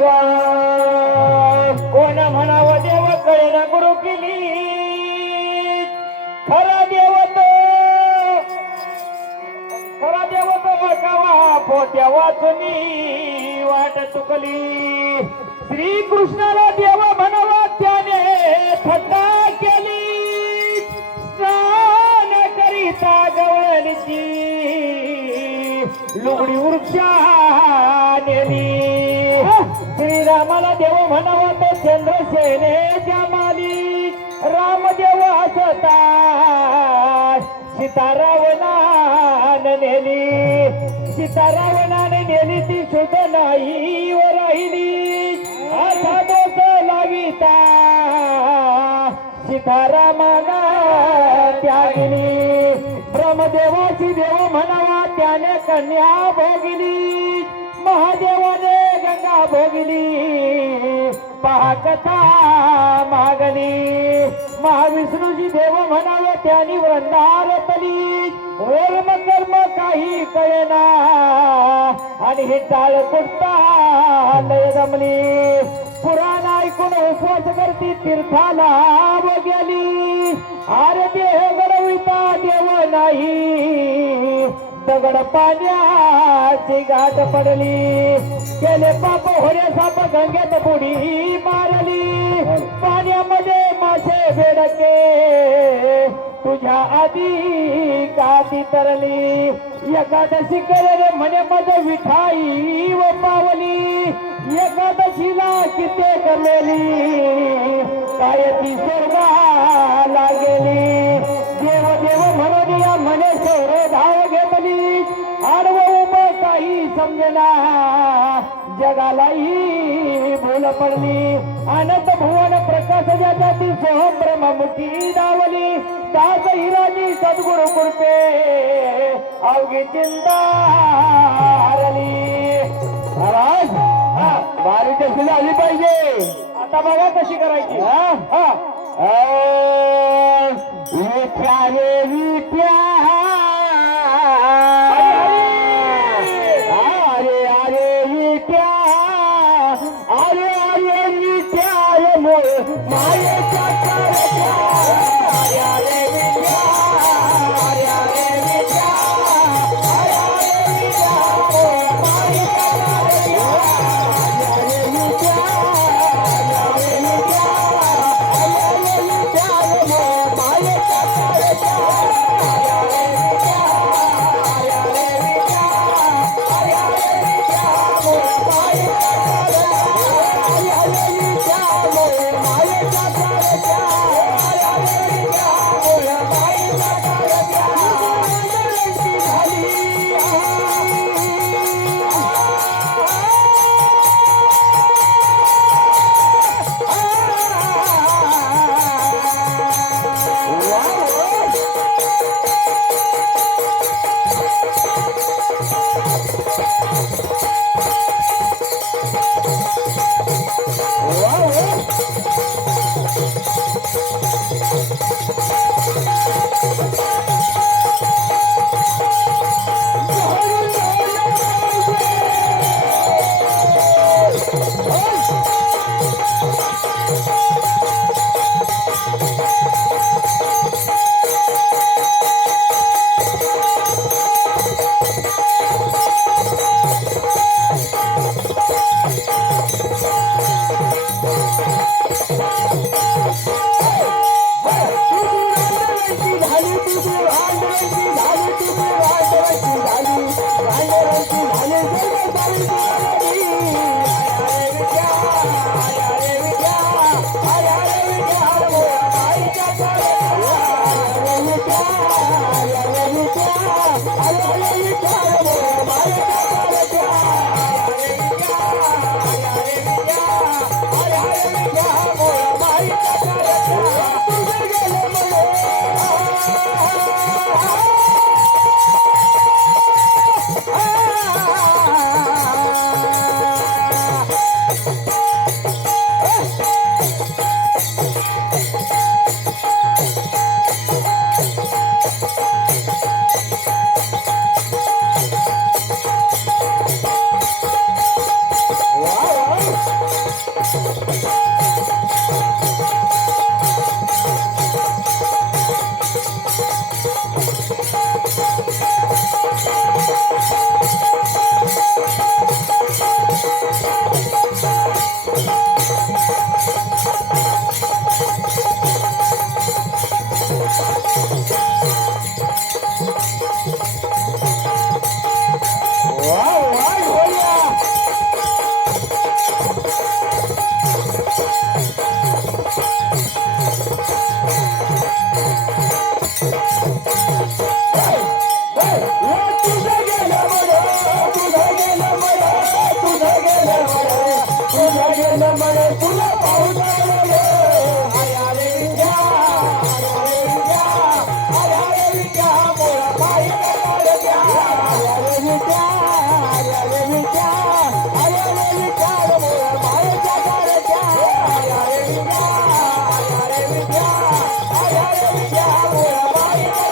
देवा कोण म्हणावं देव कळेना गुरु केली खरा देव तो गावा पोट्या वाचनी वाट चुकली श्री कृष्णाला देव म्हणावा त्याने थट्टा केली स्नान करिता गवळणीची लुगडी वृक्षा नेली श्रीरामाला देव म्हणावा तो चंद्रसेनेच्या मालिक रामदेव हसता सीता रावणाने नेली सीता रावणाने नेली ती शुद्ध नाही व राहिली असा दोष लाविता सीतारामाला त्यागली ब्रह्मदेवाची देव म्हणावा त्याने कन्या भोगली महादेवाने गंगा भोगली पहा कथा मागली महाविष्णूची देव म्हणावे त्यांनी वृंदारतली ओर कर्म काही कळेना आणि हे टाळ कुठता लय जमली पुराण ऐकून उपवास करती तीर्थाला गेली अरे देह घडविता देव नाही दगड पाण्याची गाठ पडली केले पाप होरे साप गंगेत बुडी मारली पाण्यामध्ये मासे बेडके तुझ्या आधी काती तरली एकादशी केलेले म्हणे मध्ये विठाई व पावली एकादशीला कित्येक मेली काय ती स्वर्गाला गेली देव देव म्हणून या म्हणे सोरे धाव घेतली आडवं काही समजेना जगालाही भूल पडली अनंत भुवन प्रकाश ज्याच्या ती सोहम ब्रह्ममुखी डावली दास हिराजी सद्गुरु कृपे अवघी चिंता हरली महाराज बारी कशी झाली पाहिजे आता बघा कशी करायची विट्या रे विट्या अरे अरे विट्या अरे अरे विट्या मायेच्या करत्या अरे अरे विट्या अरे अरे विट्या अरे अरे विट्या मायेच्या करत्या अरे विट्या अरे विट्या अरे विट्या मायेच्या करत्या तुझ्या गेलं म्हणे तुला पाहून आया रे विद्या आया रे विद्या मोळा पायी आया रे विद्या आया रे विद्या आया रे विद्या मोळा मायेच्या गारच्या आया रे विद्या आया रे विद्या आया रे विद्या मोळा मायेच्या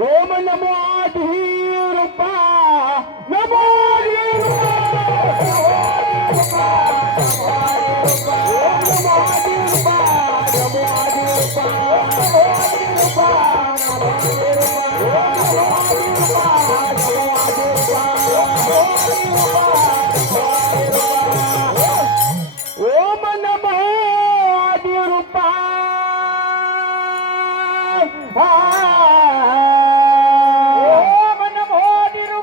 ओम नमो धीरूपा नमो धीरूपा ओम नमो धीरूपा नमो धीरूपा ओम नमो धीरूपा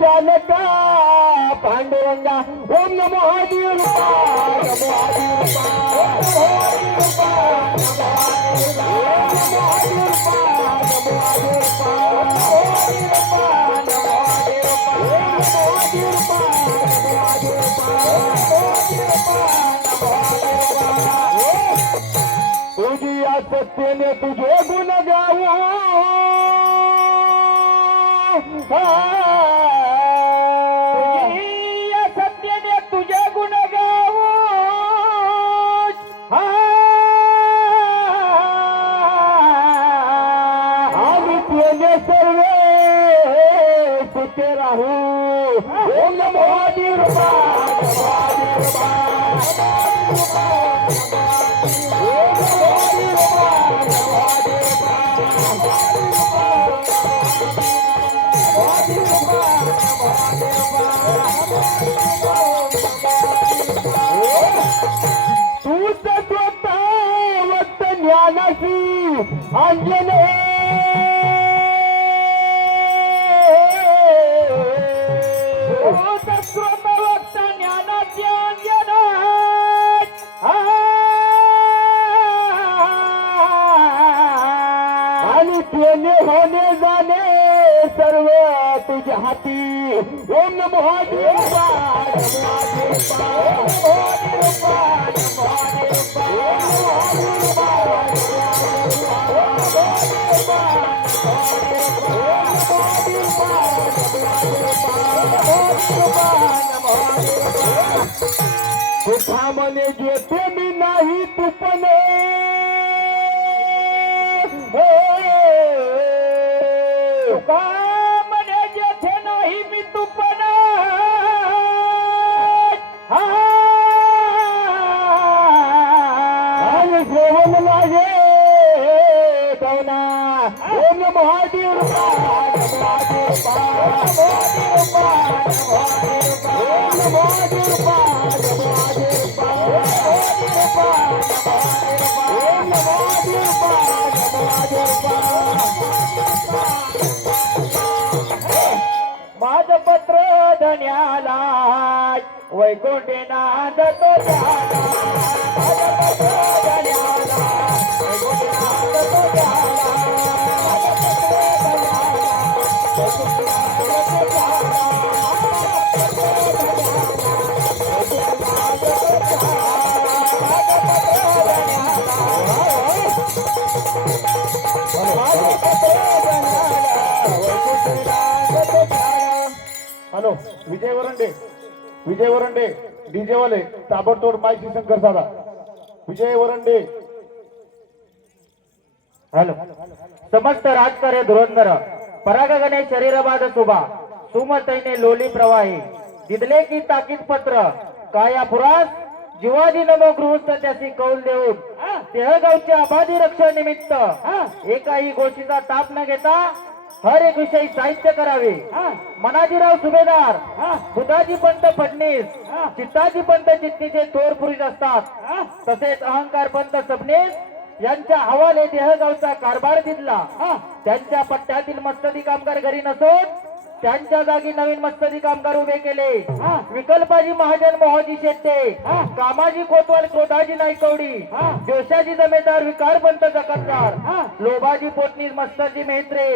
चालका पांडुरंगा ओम नमो धीरूपा नमो धीरूपा तुझी या सत्तेने तुझे गुण गाऊ या सत्तेने तुझे गुण गाऊ आम्ही तुझे सर्वे सुखे राहू ओम नमो धीरूपा तू स्वतः ज्ञानाची अंजने तत्ववक्ता ज्ञानाची अंजन आणि तेने होणे जाणे सर्व तुझ्या हाती ओम नमो तुझा मने जेते मी नाही तू पण तुका मने जेथे नाही मी तू पण आणि श्रवण लागे कवना ओम महादेव माझ पत्र धन्याला वैकुंठे नाद तो झाला हॅलो विजय वरंडे डीजे वाले ताबडतोड माहिती शंकर साधा विजय वरंडे हॅलो समस्त राजकार्य धुरंधर पराग गणेश शरीरबाद शुभा सुमतैने लोली प्रवाही दिदले की ताकीद पत्र कायापुरास जीवाजी नमो गृहस्थ त्याची कौल देऊन तेहगावच्या आबादी रक्षण निमित्त एकाही गोष्टीचा ताप न घेता हर एक विषयी साहित्य करावे मनाजीराव सुभेदार सुधाजी पंत फडणीस चित्ताजी पंत चित्तीचे थोर पुरुष असतात तसेच अहंकार पंत सबनीस यांच्या हवाले देहगावचा कारभार दिला त्यांच्या पट्ट्यातील मस्तदी कामगार घरी नसून त्यांच्या जागी नवीन मस्तदी कामगार उभे केले विकल्पाजी महाजन मोहजी शेट्टे कामाजी कोतवाल क्रोधाजी नाईकवडी जोशाजी जमेदार विकार पंत जकातदार लोभाजी पोटनीस मस्तजी मेहत्रे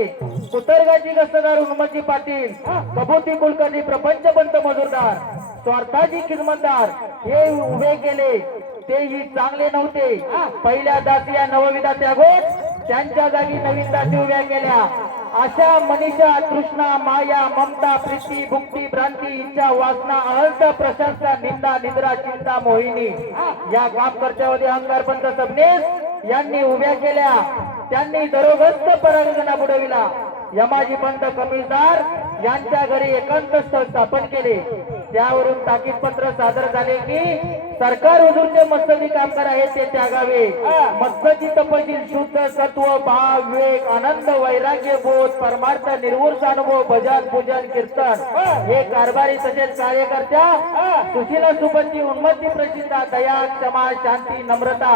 कुतरगाजी गस्तदार उन्मजी पाटील कबूती कुलकर्णी प्रपंच पंत मजूरदार स्वार्थाजी खिदमतदार हे उभे केले तेही चांगले नव्हते पहिल्या दासी या नवविधा त्यागोत त्यांच्या जागी नवीन दासी उभ्या केल्या अशा मनीषा तृष्णा माया ममता प्रीती भुक्ती भ्रांती इच्छा वासना अहंता प्रशंसा निंदा निद्रा चिंता मोहिनी या कामकर्त्यामध्ये अहंकार पंत सबनीस यांनी उभ्या केल्या त्यांनी दरोगस्त परागणा बुडविला यमाजी पंत कमिलदार यांच्या घरी एकांत स्थळ स्थापन केले त्यावरून ताकीद पत्र सादर झाले की सरकार हुजूरचे मस्तदी कामगार आहेत ते त्यागावे मस्तदी तपशील शुद्ध सत्व भाव विवेक आनंद वैराग्य बोध परमार्थ निर्वूर्त अनुभव भजन पूजन कीर्तन हे कारभारी तसेच कार्यकर्त्या सुशीला सुपंची उन्मत्ती प्रसिद्ध दया क्षमा शांती नम्रता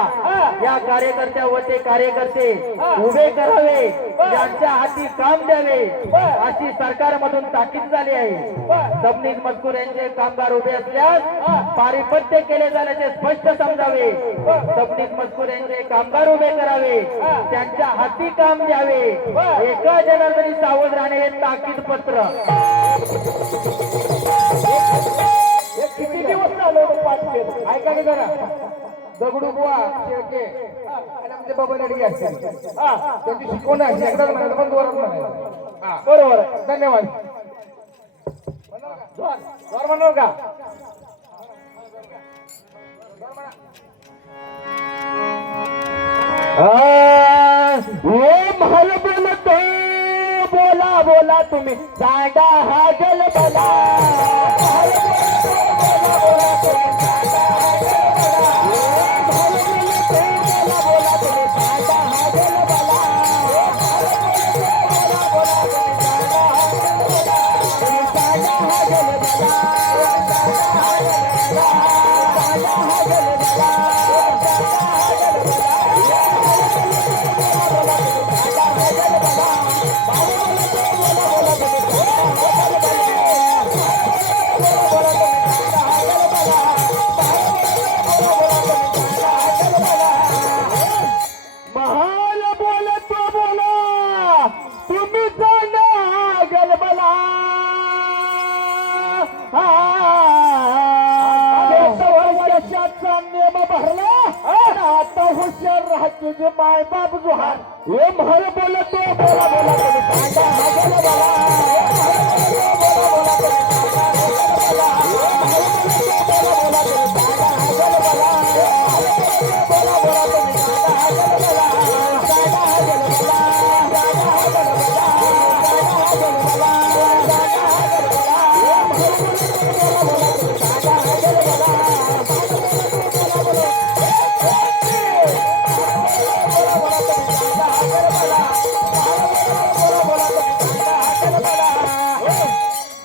या कार्यकर्त्या व ते कार्यकर्ते उभे करावे यांच्या हाती काम द्यावे अशी सरकारमधून ताकीद झाली आहे सबनीस मजकूर यांचे कामगार उभे असल्यास पारिपत्य केले झाल्याचे स्पष्ट समजावे सबनीस मजकूर यांचे कामगार उभे करावे त्यांच्या हाती काम द्यावे एका जनार्दनी सावध राहणे हे ताकीद पत्र किती दिवस चालू ऐका की जरा दगडू बुवा शेळके आणि आमचे बाबा नडगे असतील त्यांची शिकवण आहे एकदाच म्हणायचं पण दोरच म्हणायचं बरोबर धन्यवाद जोर म्हणू का महल बोलतो बोला बोला तुम्ही दांडा हा जल बला होशियार राहा तुझे माय बाप जोहार हे म्हण बोलतो बोला बोला तुम्ही सांगा हा बोला बोला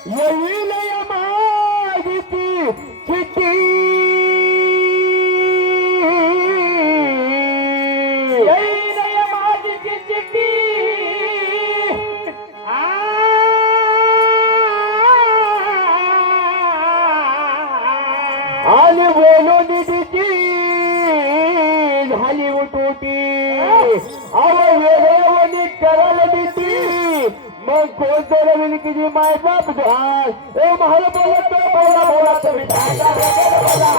येईल या मागिती चिठी येईल या मागिती चिठी आणि बोलून दिची झाली उठोटी अव वेगळ्यावणी करायला देती मग कोणतं रवीन की जी माय बाप झाल ए महाल बोलत बोला बोला तुम्ही सांगा बोला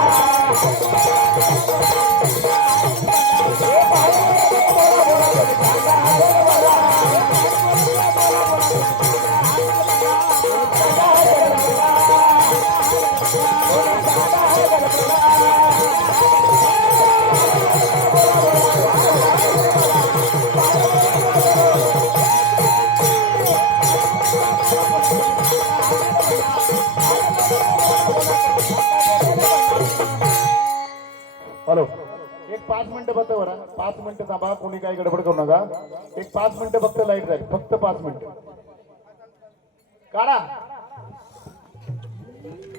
हॅलो एक 5 मिनिटं फक्त बरं 5 मिनिटं थांबा कोणी काही गडबड करू नका एक 5 मिनिटं फक्त लाईट जाईल फक्त 5 मिनिटं काढा